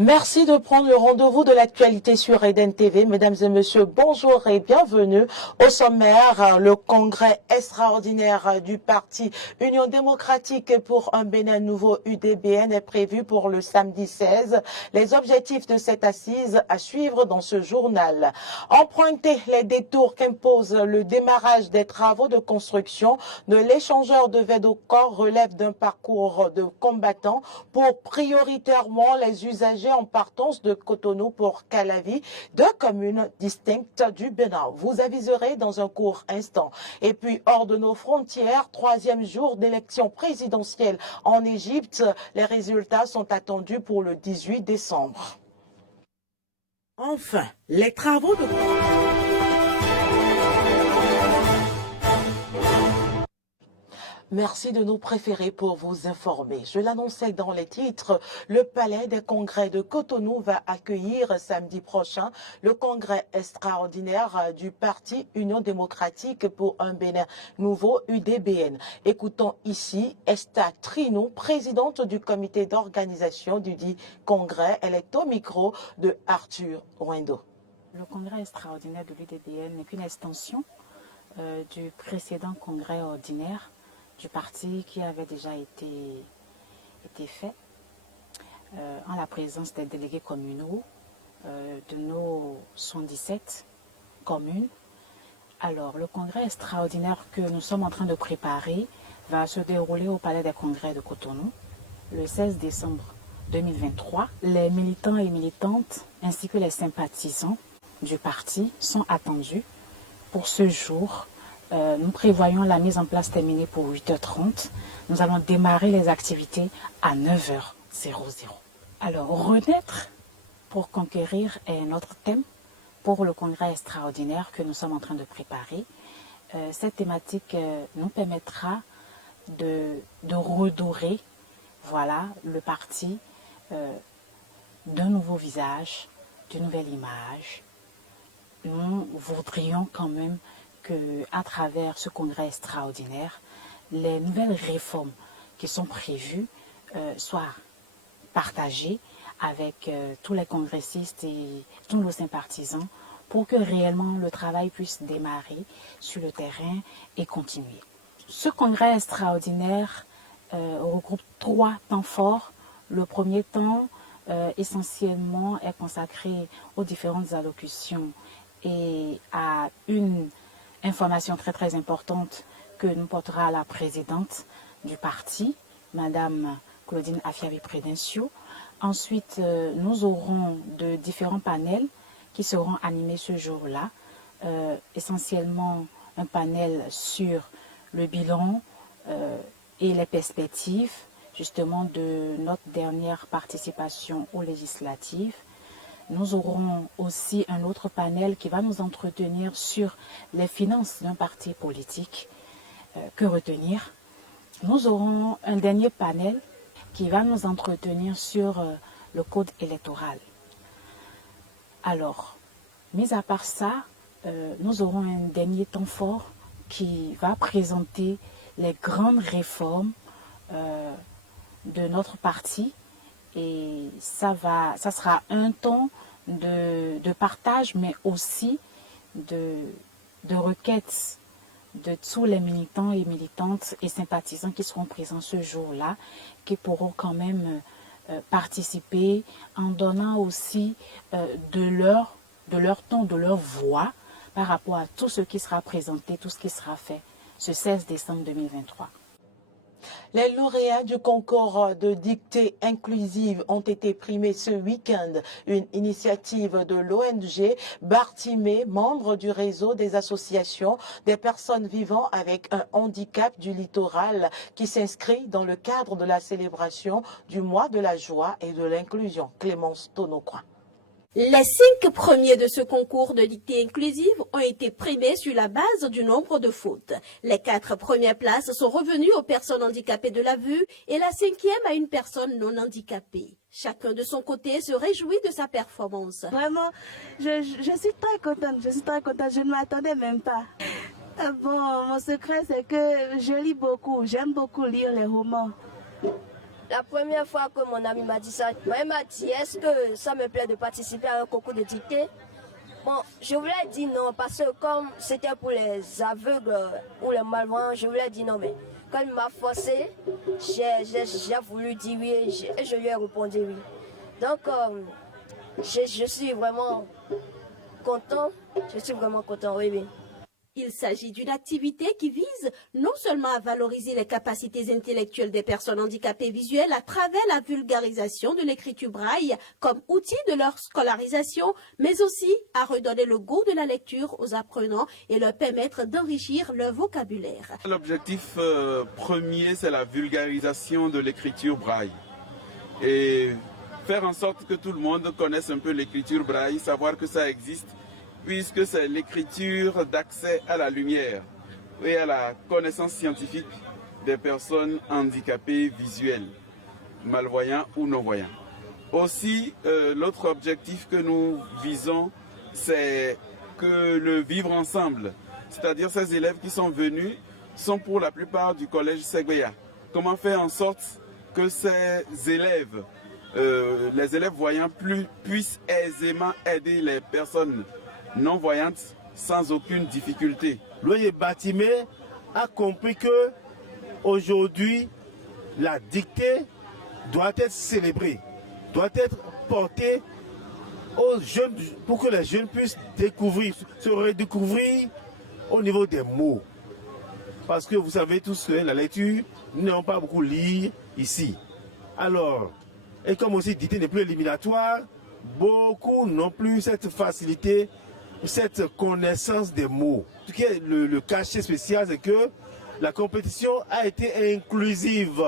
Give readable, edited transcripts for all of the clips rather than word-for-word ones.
Merci de prendre le rendez-vous de l'actualité sur Eden TV. Mesdames et messieurs, bonjour et bienvenue. Au sommaire, le congrès extraordinaire du parti Union démocratique pour un Bénin nouveau UDBN est prévu pour le samedi 16. Les objectifs de cette assise à suivre dans ce journal. Emprunter les détours qu'impose le démarrage des travaux de construction de l'échangeur de Védocor relève d'un parcours de combattants pour prioritairement les usagers en partance de Cotonou pour Calavi, deux communes distinctes du Bénin. Vous aviserez dans un court instant. Et puis, hors de nos frontières, troisième jour d'élection présidentielle en Égypte. Les résultats sont attendus pour le 18 décembre. Enfin, les travaux de... Merci de nous préférer pour vous informer. Je l'annonçais dans les titres, le Palais des Congrès de Cotonou va accueillir samedi prochain le congrès extraordinaire du Parti Union démocratique pour un Bénin nouveau UDBN. Écoutons ici Esther Trinou, présidente du comité d'organisation du dit congrès. Elle est au micro de Arthur Wendo. Le congrès extraordinaire de l'UDBN n'est qu'une extension du précédent congrès ordinaire du parti qui avait déjà été fait en la présence des délégués communaux de nos 117 communes. Alors, le congrès extraordinaire que nous sommes en train de préparer va se dérouler au Palais des Congrès de Cotonou le 16 décembre 2023. Les militants et militantes ainsi que les sympathisants du parti sont attendus pour ce jour. Nous prévoyons la mise en place terminée pour 8h30. Nous allons démarrer les activités à 9h00. Alors, renaître pour conquérir est notre thème pour le congrès extraordinaire que nous sommes en train de préparer. Cette thématique nous permettra de redorer le parti d'un nouveau visage, d'une nouvelle image. Nous voudrions quand même qu'à travers ce congrès extraordinaire, les nouvelles réformes qui sont prévues soient partagées avec tous les congressistes et tous nos sympathisants pour que réellement le travail puisse démarrer sur le terrain et continuer. Ce congrès extraordinaire regroupe 3 temps forts. Le premier temps, essentiellement, est consacré aux différentes allocutions et à une information très importante que nous portera la présidente du parti, Madame Claudine Afiavi-Prudencio. Ensuite, nous aurons de différents panels qui seront animés ce jour-là, essentiellement un panel sur le bilan et les perspectives justement de notre dernière participation aux législatives. Nous aurons aussi un autre panel qui va nous entretenir sur les finances d'un parti politique. Que retenir? Nous aurons un dernier panel qui va nous entretenir sur le code électoral. Alors, mis à part ça, nous aurons un dernier temps fort qui va présenter les grandes réformes de notre parti. Et ça sera un temps de partage, mais aussi de requêtes de tous les militants et militantes et sympathisants qui seront présents ce jour-là, qui pourront quand même participer en donnant aussi de leur temps, de leur voix par rapport à tout ce qui sera présenté, tout ce qui sera fait ce 16 décembre 2023. Les lauréats du concours de dictée inclusive ont été primés ce week-end. Une initiative de l'ONG Bartimée, membre du réseau des associations des personnes vivant avec un handicap du littoral, qui s'inscrit dans le cadre de la célébration du mois de la joie et de l'inclusion. Clémence Tonocroix. Les 5 premiers de ce concours de dictée inclusive ont été primés sur la base du nombre de fautes. Les 4 premières places sont revenues aux personnes handicapées de la vue et la 5e à une personne non handicapée. Chacun de son côté se réjouit de sa performance. Vraiment, je suis très contente, je ne m'attendais même pas. Bon, mon secret c'est que je lis beaucoup, j'aime beaucoup lire les romans. La première fois que mon ami m'a dit ça, il m'a dit est-ce que ça me plaît de participer à un concours de dictée? Bon, je voulais dire non parce que comme c'était pour les aveugles ou les malvoyants, je voulais dire non, mais quand il m'a forcé, j'ai voulu dire oui et je lui ai répondu oui. Donc je suis vraiment content, oui, oui. Il s'agit d'une activité qui vise non seulement à valoriser les capacités intellectuelles des personnes handicapées visuelles à travers la vulgarisation de l'écriture braille comme outil de leur scolarisation, mais aussi à redonner le goût de la lecture aux apprenants et leur permettre d'enrichir leur vocabulaire. L'objectif premier, c'est la vulgarisation de l'écriture braille. Et faire en sorte que tout le monde connaisse un peu l'écriture braille, savoir que ça existe, puisque c'est l'écriture d'accès à la lumière et à la connaissance scientifique des personnes handicapées visuelles, malvoyants ou non-voyants. Aussi, l'autre objectif que nous visons, c'est que le vivre ensemble, c'est-à-dire ces élèves qui sont venus, sont pour la plupart du collège Segbeya. Comment faire en sorte que ces élèves, les élèves voyants, puissent aisément aider les personnes non-voyantes sans aucune difficulté. Loyer Batimé a compris que aujourd'hui, la dictée doit être célébrée, doit être portée aux jeunes pour que les jeunes puissent découvrir, se redécouvrir au niveau des mots. Parce que vous savez tous que la lecture, nous n'avons pas beaucoup lire ici. Alors, et comme aussi dictée n'est plus éliminatoire, beaucoup n'ont plus cette facilité, cette connaissance des mots. Ce qui est le cachet spécial, c'est que la compétition a été inclusive.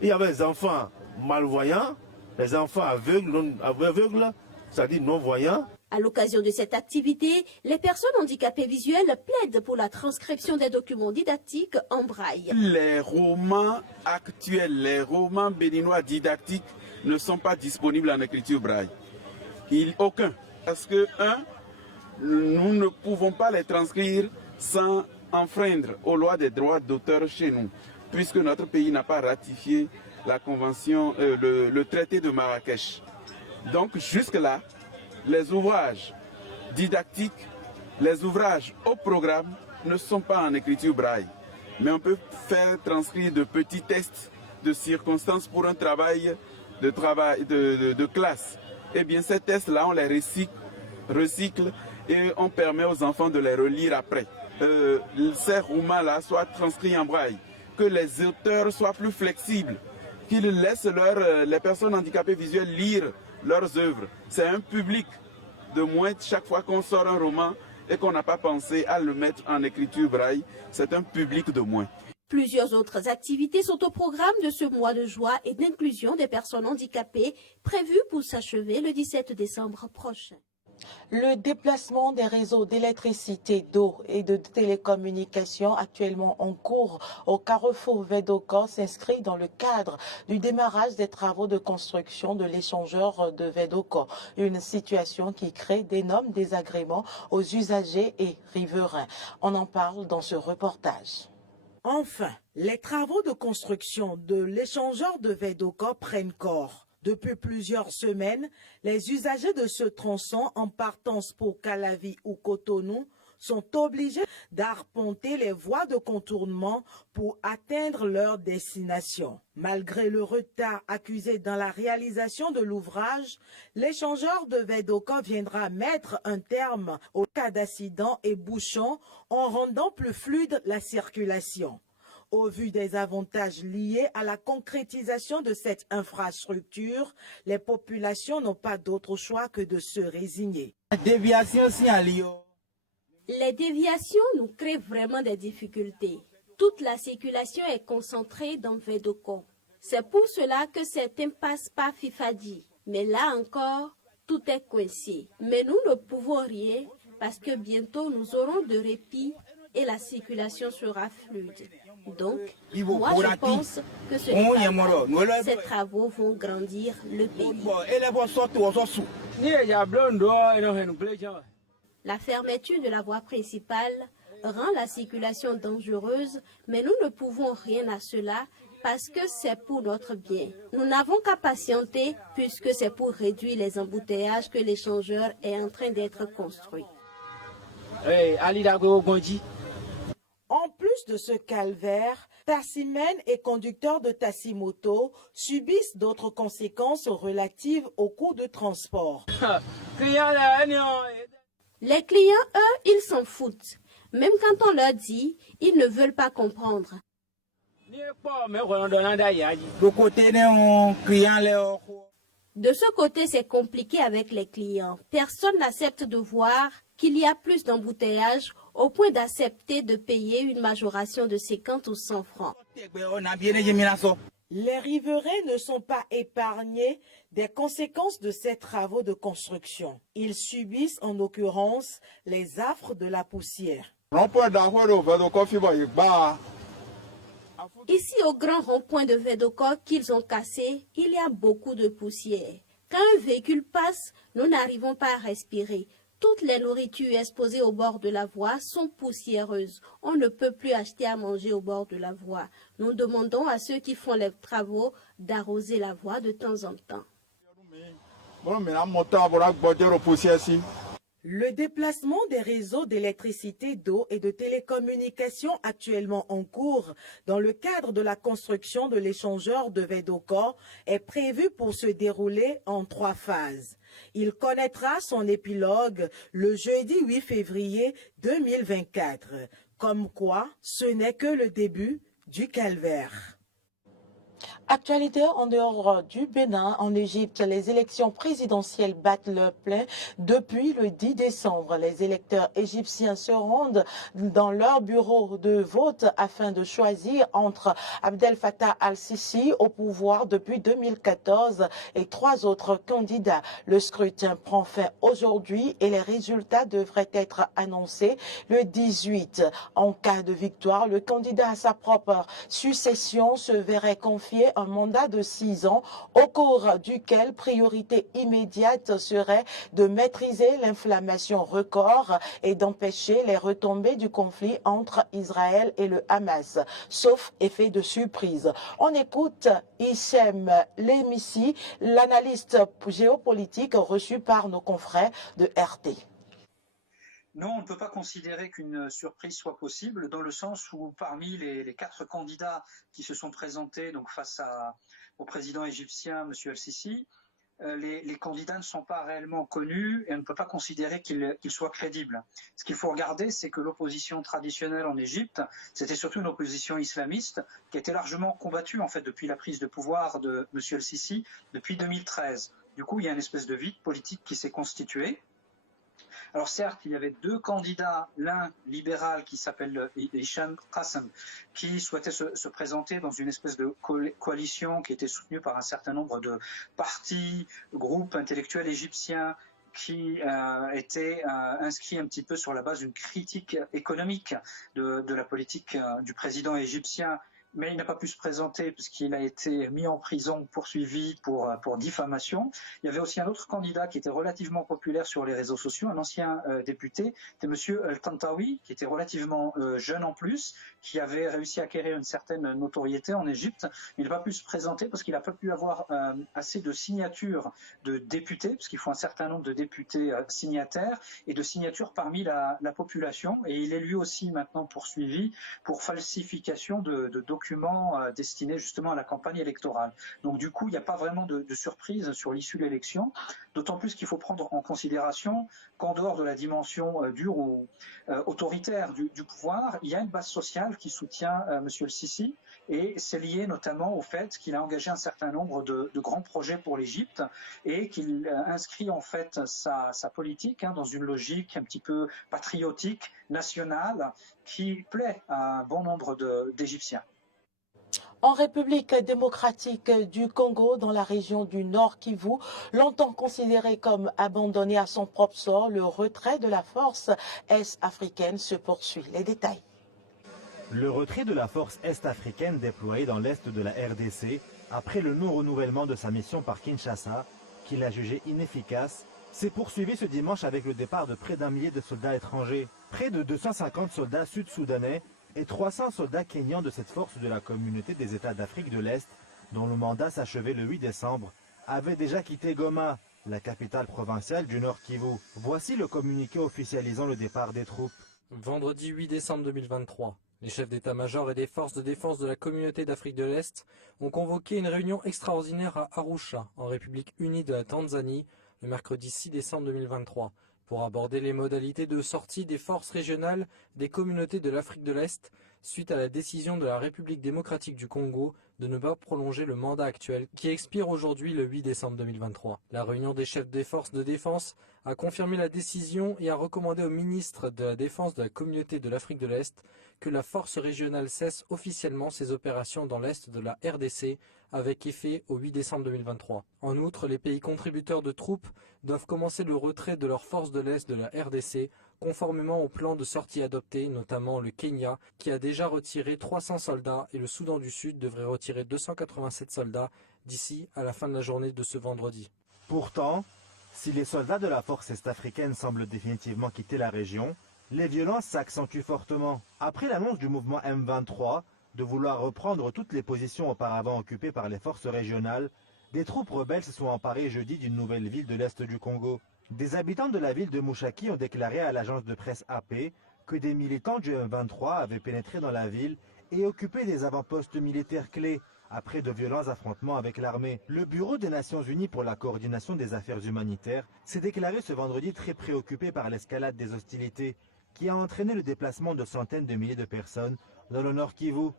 Il y avait les enfants malvoyants, les enfants aveugles, c'est-à-dire non-voyants. À l'occasion de cette activité, les personnes handicapées visuelles plaident pour la transcription des documents didactiques en braille. Les romans actuels, les romans béninois didactiques ne sont pas disponibles en écriture braille. Aucun. Parce que, nous ne pouvons pas les transcrire sans enfreindre aux lois des droits d'auteur chez nous, puisque notre pays n'a pas ratifié la convention, le traité de Marrakech. Donc jusque-là, les ouvrages didactiques, les ouvrages au programme ne sont pas en écriture braille. Mais on peut faire transcrire de petits tests de circonstances pour un travail de classe. Eh bien ces tests-là, on les recycle et on permet aux enfants de les relire après. Ces romans-là soient transcrits en braille, que les auteurs soient plus flexibles, qu'ils laissent les personnes handicapées visuelles lire leurs œuvres. C'est un public de moins chaque fois qu'on sort un roman et qu'on n'a pas pensé à le mettre en écriture braille, c'est un public de moins. Plusieurs autres activités sont au programme de ce mois de joie et d'inclusion des personnes handicapées prévues pour s'achever le 17 décembre prochain. Le déplacement des réseaux d'électricité, d'eau et de télécommunications actuellement en cours au carrefour Vedoko s'inscrit dans le cadre du démarrage des travaux de construction de l'échangeur de Vedoko, une situation qui crée d'énormes désagréments aux usagers et riverains. On en parle dans ce reportage. Enfin, les travaux de construction de l'échangeur de Vedoko prennent corps. Depuis plusieurs semaines, les usagers de ce tronçon en partance pour Calavi ou Cotonou sont obligés d'arpenter les voies de contournement pour atteindre leur destination. Malgré le retard accusé dans la réalisation de l'ouvrage, l'échangeur de Vedoko viendra mettre un terme au cas d'accident et bouchons en rendant plus fluide la circulation. Au vu des avantages liés à la concrétisation de cette infrastructure, les populations n'ont pas d'autre choix que de se résigner. Les déviations nous créent vraiment des difficultés. Toute la circulation est concentrée dans Vedoko. C'est pour cela que certains passent par Fifadi. Mais là encore, tout est coincé. Mais nous ne pouvons rien parce que bientôt nous aurons de répit et la circulation sera fluide. Donc, moi je pense que ces travaux vont grandir le pays. La fermeture de la voie principale rend la circulation dangereuse, mais nous ne pouvons rien à cela parce que c'est pour notre bien. Nous n'avons qu'à patienter puisque c'est pour réduire les embouteillages que l'échangeur est en train d'être construit. En plus de ce calvaire, taximens et conducteurs de taximoto subissent d'autres conséquences relatives au coût de transport. Les clients, eux, ils s'en foutent. Même quand on leur dit, ils ne veulent pas comprendre. De ce côté, c'est compliqué avec les clients. Personne n'accepte de voir qu'il y a plus d'embouteillages au point d'accepter de payer une majoration de 50 ou 100 francs. Les riverains ne sont pas épargnés des conséquences de ces travaux de construction. Ils subissent en l'occurrence les affres de la poussière. Ici, au grand rond-point de Védokor qu'ils ont cassé, il y a beaucoup de poussière. Quand un véhicule passe, nous n'arrivons pas à respirer. Toutes les nourritures exposées au bord de la voie sont poussiéreuses. On ne peut plus acheter à manger au bord de la voie. Nous demandons à ceux qui font les travaux d'arroser la voie de temps en temps. Le déplacement des réseaux d'électricité, d'eau et de télécommunications actuellement en cours dans le cadre de la construction de l'échangeur de Védokor est prévu pour se dérouler en 3 phases. Il connaîtra son épilogue le jeudi 8 février 2024. Comme quoi, ce n'est que le début du calvaire. Actualité en dehors du Bénin, en Égypte, les élections présidentielles battent leur plein depuis le 10 décembre. Les électeurs égyptiens se rendent dans leur bureau de vote afin de choisir entre Abdel Fattah al-Sisi au pouvoir depuis 2014 et 3 autres candidats. Le scrutin prend fin aujourd'hui et les résultats devraient être annoncés le 18. En cas de victoire, le candidat à sa propre succession se verrait confier un mandat de 6 ans au cours duquel priorité immédiate serait de maîtriser l'inflammation record et d'empêcher les retombées du conflit entre Israël et le Hamas, sauf effet de surprise. On écoute Hichem Lemissi, l'analyste géopolitique reçu par nos confrères de RT. Non, on ne peut pas considérer qu'une surprise soit possible dans le sens où parmi les 4 candidats qui se sont présentés donc face au président égyptien, M. El-Sisi, les candidats ne sont pas réellement connus et on ne peut pas considérer qu'ils soient crédibles. Ce qu'il faut regarder, c'est que l'opposition traditionnelle en Égypte, c'était surtout une opposition islamiste qui a été largement combattue en fait depuis la prise de pouvoir de M. El-Sisi depuis 2013. Du coup, il y a une espèce de vide politique qui s'est constitué. Alors certes, il y avait 2 candidats, l'un libéral qui s'appelle Hicham Qassem, qui souhaitait se présenter dans une espèce de coalition qui était soutenue par un certain nombre de partis, groupes intellectuels égyptiens qui étaient inscrits un petit peu sur la base d'une critique économique de la politique du président égyptien. Mais il n'a pas pu se présenter puisqu'il a été mis en prison, poursuivi pour diffamation. Il y avait aussi un autre candidat qui était relativement populaire sur les réseaux sociaux, un ancien député, c'était M. El-Tantawi, qui était relativement jeune en plus, qui avait réussi à acquérir une certaine notoriété en Égypte. Il n'a pas pu se présenter parce qu'il n'a pas pu avoir assez de signatures de députés, puisqu'il faut un certain nombre de députés signataires et de signatures parmi la population. Et il est lui aussi maintenant poursuivi pour falsification de documents destinés justement à la campagne électorale. Donc du coup, il n'y a pas vraiment de surprise sur l'issue de l'élection, d'autant plus qu'il faut prendre en considération qu'en dehors de la dimension dure ou autoritaire du pouvoir, il y a une base sociale qui soutient M. El-Sisi, et c'est lié notamment au fait qu'il a engagé un certain nombre de grands projets pour l'Égypte et qu'il inscrit en fait sa politique dans une logique un petit peu patriotique, nationale, qui plaît à un bon nombre d'Égyptiens. En République démocratique du Congo, dans la région du Nord Kivu, longtemps considéré comme abandonné à son propre sort, le retrait de la force est-africaine se poursuit. Les détails. Le retrait de la force est-africaine déployée dans l'est de la RDC, après le non-renouvellement de sa mission par Kinshasa, qu'il a jugé inefficace, s'est poursuivi ce dimanche avec le départ de près d'1 millier de soldats étrangers. Près de 250 soldats sud-soudanais et 300 soldats kenyans de cette force de la communauté des États d'Afrique de l'Est, dont le mandat s'achevait le 8 décembre, avaient déjà quitté Goma, la capitale provinciale du Nord Kivu. Voici le communiqué officialisant le départ des troupes. Vendredi 8 décembre 2023, les chefs d'état-major et des forces de défense de la communauté d'Afrique de l'Est ont convoqué une réunion extraordinaire à Arusha, en République unie de la Tanzanie, le mercredi 6 décembre 2023, pour aborder les modalités de sortie des forces régionales des communautés de l'Afrique de l'Est suite à la décision de la République démocratique du Congo de ne pas prolonger le mandat actuel qui expire aujourd'hui le 8 décembre 2023. La réunion des chefs des forces de défense a confirmé la décision et a recommandé au ministre de la Défense de la communauté de l'Afrique de l'Est que la force régionale cesse officiellement ses opérations dans l'Est de la RDC avec effet au 8 décembre 2023. En outre, les pays contributeurs de troupes doivent commencer le retrait de leurs forces de l'Est de la RDC conformément au plan de sortie adopté, notamment le Kenya, qui a déjà retiré 300 soldats et le Soudan du Sud devrait retirer 287 soldats d'ici à la fin de la journée de ce vendredi. Pourtant, si les soldats de la force est-africaine semblent définitivement quitter la région, les violences s'accentuent fortement. Après l'annonce du mouvement M23 de vouloir reprendre toutes les positions auparavant occupées par les forces régionales, des troupes rebelles se sont emparées jeudi d'une nouvelle ville de l'Est du Congo. Des habitants de la ville de Mushaki ont déclaré à l'agence de presse AP que des militants du M23 avaient pénétré dans la ville et occupé des avant-postes militaires clés après de violents affrontements avec l'armée. Le Bureau des Nations Unies pour la coordination des affaires humanitaires s'est déclaré ce vendredi très préoccupé par l'escalade des hostilités qui a entraîné le déplacement de centaines de milliers de personnes dans le Nord Kivu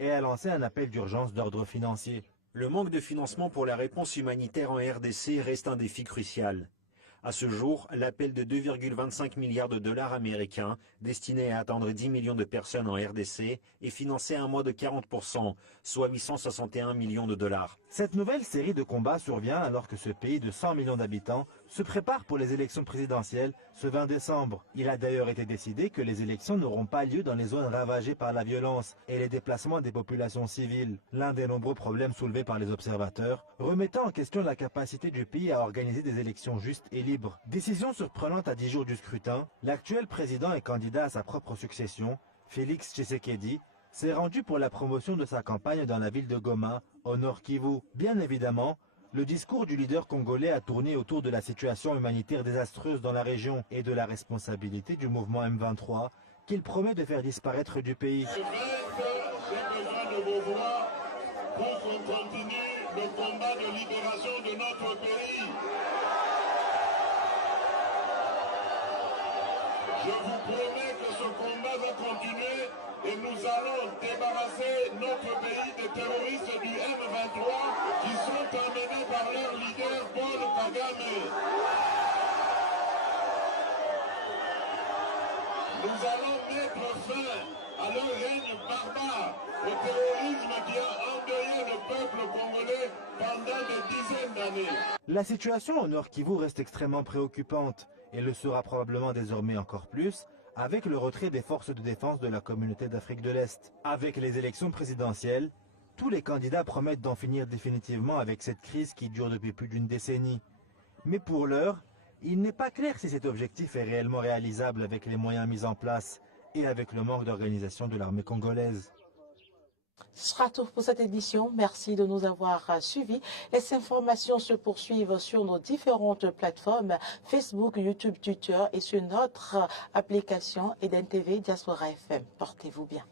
et a lancé un appel d'urgence d'ordre financier. Le manque de financement pour la réponse humanitaire en RDC reste un défi crucial. À ce jour, l'appel de 2,25 milliards de dollars américains, destiné à atteindre 10 millions de personnes en RDC, est financé à un mois de 40%, soit 861 millions de dollars. Cette nouvelle série de combats survient alors que ce pays de 100 millions d'habitants se prépare pour les élections présidentielles ce 20 décembre. Il a d'ailleurs été décidé que les élections n'auront pas lieu dans les zones ravagées par la violence et les déplacements des populations civiles. L'un des nombreux problèmes soulevés par les observateurs, remettant en question la capacité du pays à organiser des élections justes et libres. Décision surprenante à 10 jours du scrutin, l'actuel président et candidat à sa propre succession, Félix Tshisekedi, s'est rendu pour la promotion de sa campagne dans la ville de Goma, au Nord Kivu. Bien évidemment, le discours du leader congolais a tourné autour de la situation humanitaire désastreuse dans la région et de la responsabilité du mouvement M23 qu'il promet de faire disparaître du pays. J'ai besoin de vos voix pour qu'on continue le combat de libération de notre pays. Je vous promets que ce combat va continuer et nous allons débarrasser notre pays des terroristes du M23 qui sont emmenés par leur leader Paul Kagame. Nous allons mettre fin à leur règne barbare, au terrorisme qui a endeuillé le peuple congolais pendant des dizaines d'années. La situation au Nord Kivu reste extrêmement préoccupante et le sera probablement désormais encore plus avec le retrait des forces de défense de la communauté d'Afrique de l'Est. Avec les élections présidentielles, tous les candidats promettent d'en finir définitivement avec cette crise qui dure depuis plus d'une décennie. Mais pour l'heure, il n'est pas clair si cet objectif est réellement réalisable avec les moyens mis en place et avec le manque d'organisation de l'armée congolaise. Ce sera tout pour cette édition. Merci de nous avoir suivis. Les informations se poursuivent sur nos différentes plateformes Facebook, YouTube, Twitter et sur notre application Eden TV Diaspora FM. Portez-vous bien.